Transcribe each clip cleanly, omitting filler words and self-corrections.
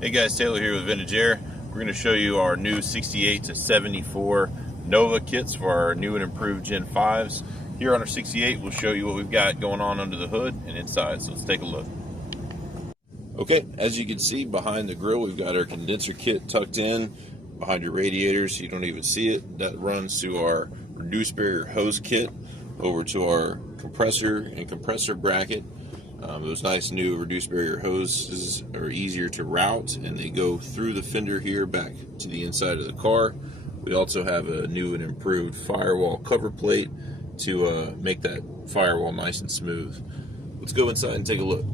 Hey guys, Taylor here with Vintage Air. We're going to show you our new 68 to 74 Nova kits for our new and improved Gen 5s. Here on our 68, we'll show you what we've got going on under the hood and inside, so let's take a look. Okay, as you can see behind the grill, we've got our condenser kit tucked in behind your radiators so you don't even see it. That runs to our reduced barrier hose kit over to our compressor and compressor bracket. Those nice new reduced barrier hoses are easier to route, and they go through the fender here back to the inside of the car. We also have a new and improved firewall cover plate to make that firewall nice and smooth. Let's go inside and take a look.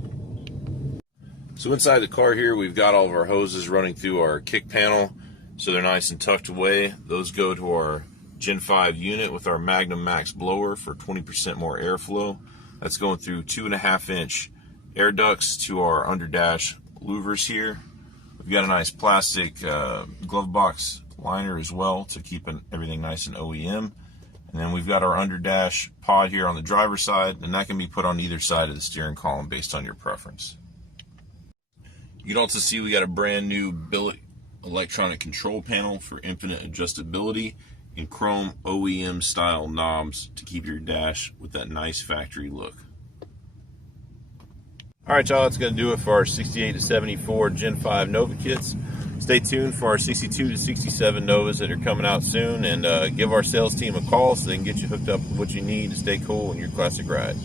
So inside the car here, we've got all of our hoses running through our kick panel, so they're nice and tucked away. Those go to our Gen 5 unit with our Magnum Max blower for 20% more airflow. That's going through 2.5-inch air ducts to our underdash louvers here. We've got a nice plastic glove box liner as well to keep everything nice and OEM. And then we've got our underdash pod here on the driver's side, and that can be put on either side of the steering column based on your preference. You can also see we got a brand new billet electronic control panel for infinite adjustability and chrome OEM style knobs to keep your dash with that nice factory look. Alright y'all, that's going to do it for our 68 to 74 Gen 5 Nova kits. Stay tuned for our 62 to 67 Novas that are coming out soon, and give our sales team a call so they can get you hooked up with what you need to stay cool in your classic ride.